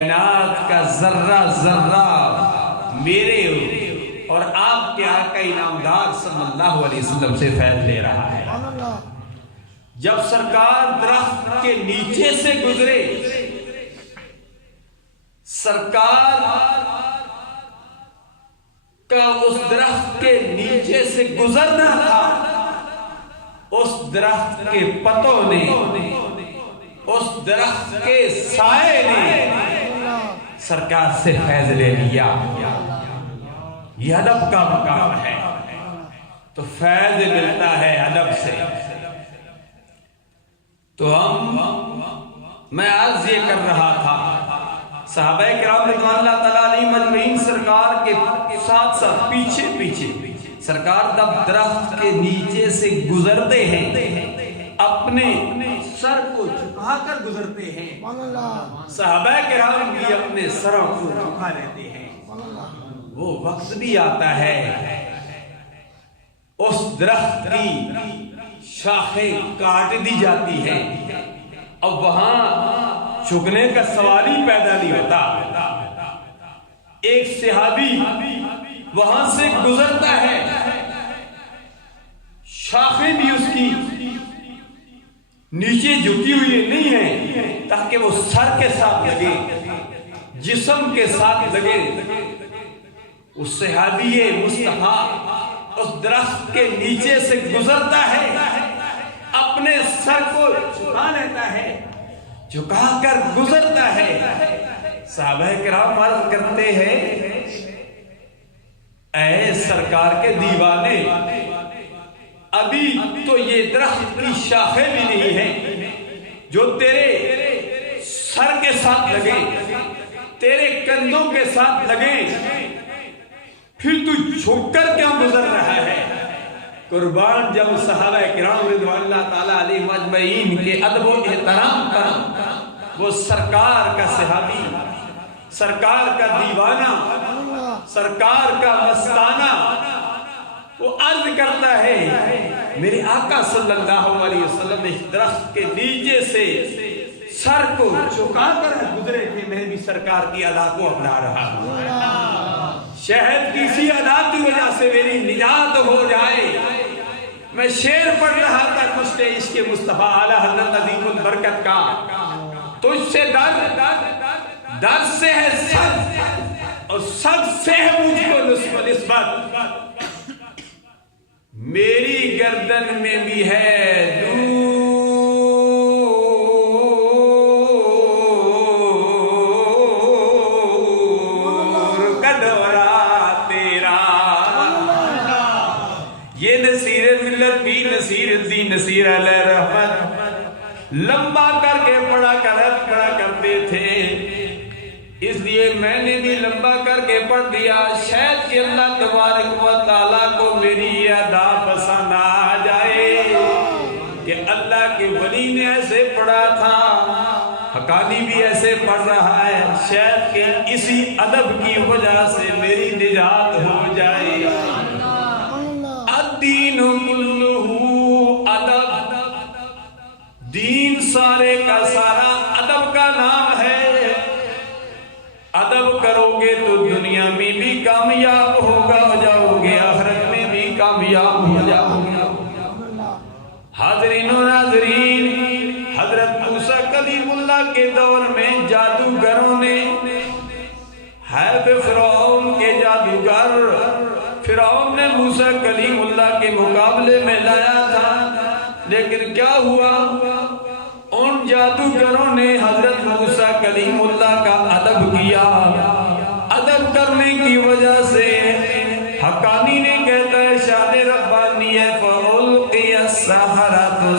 کائنات کا ذرہ ذرہ میرے اور آپ کے آقا انعامدار صلی اللہ علیہ وسلم سے فیض لے رہا ہے۔ جب سرکار درخت کے نیچے سے گزرے، سرکار کا اس درخت کے نیچے سے گزرنا تھا، اس درخت کے پتوں نے، اس درخت کے سائے نے سرکار سے فیض لے لیا۔ یہ ادب کا مقام ہے، تو فیض ملتا ہے ادب سے۔ تو میں عرض یہ کر رہا تھا، صحابہ کرام رضوان اللہ تعالیٰ علیہ مجمعین سرکار کے ساتھ ساتھ پیچھے پیچھے سرکار جب درخت کے نیچے سے گزرتے ہیں، اپنے سر کو جھکا کر گزرتے ہیں، صحابہ کرام بھی اپنے سروں کو جھکا لیتے ہیں۔ وہ وقت بھی آتا ہے، اس درخت کی شاخیں کاٹ دی جاتی ہیں، اب وہاں جھکنے کا سوال ہی پیدا نہیں ہوتا۔ ایک صحابی وہاں سے گزرتا ہے، شاخیں بھی اس کی نیچے جھکی ہوئی نہیں ہیں تاکہ وہ سر کے ساتھ لگے، جسم کے ساتھ لگے۔ اس صحابی مصطفیٰ اس درخت کے نیچے سے گزرتا ہے، اپنے سر کو جھکا لیتا ہے، جھکا کر گزرتا ہے۔ صحابہ کرام عرض کرتے ہیں، اے سرکار کے دیوانے، ابھی تو یہ درخت کی شاخیں بھی نہیں ہیں جو تیرے سر کے ساتھ لگے، تیرے کندھوں کے ساتھ لگے، پھر تو جھک کر کیا گزر رہا ہے؟ قربان جب صحابہ کرام رضوان اللہ تعالیٰ علیہ مجمعین کے ادب و احترام پر وہ سرکار کا صحابی، سرکار کا دیوانہ، سرکار کا مستانہ، وہ عرض کرتا ہے، میرے آقا صلی اللہ علیہ وسلم اس درخت کے نیچے سے سر کو جھکا کر گزرے تھے، میں بھی سرکار کی ادا کو اپنا رہا ہوں۔ شاید کسی ادا کی وجہ سے میری نجات ہو جائے۔ میں شعر پڑھ رہا تھا کچھ عشق مصطفیٰ اعلیٰ حضرت عظیم البرکت کا، تجھ سے در سے ہے سب اور سب سے ہے مجھ کو نسبت، میری گردن میں بھی ہے دور کڈورا تیرا۔ یہ نصیر ملت بھی نصیر الدین نصیر علیہ رحمت لمبا کر کے پڑھا کرتے تھے، اس لیے میں نے بھی لمبا کر کے پڑھ دیا، شاید کہ اللہ تبارک و تعالیٰ کو میری یہ ادا پسند آ جائے کہ اللہ کے ولی نے ایسے پڑھا تھا، حقانی بھی ایسے پڑھ رہا ہے، شاید کہ اسی ادب کی وجہ سے میری نجات ہو جائے۔ الدین کلہ ادب، دین سارے کا سارا ادب کا نام ہے۔ ادب کرو گے تو دنیا میں بھی کامیاب ہو جاؤ گے، آخرت میں بھی کامیاب ہو جاؤ گے۔ حاضرین و ناظرین، حضرت موسیٰ کلیم اللہ کے دور میں جادوگروں نے فرعون کے جادوگر، فرعون نے موسیٰ کلیم اللہ کے مقابلے میں لایا تھا، لیکن کیا ہوا؟ ان جادوگروں نے حضرت موسیٰ کلیم اللہ کا ادب کیا۔ ادب کرنے کی وجہ سے حقانی نے کہتا ہے، شان ربانی ہے، فَأُلْقِيَ السَّحَرَةُ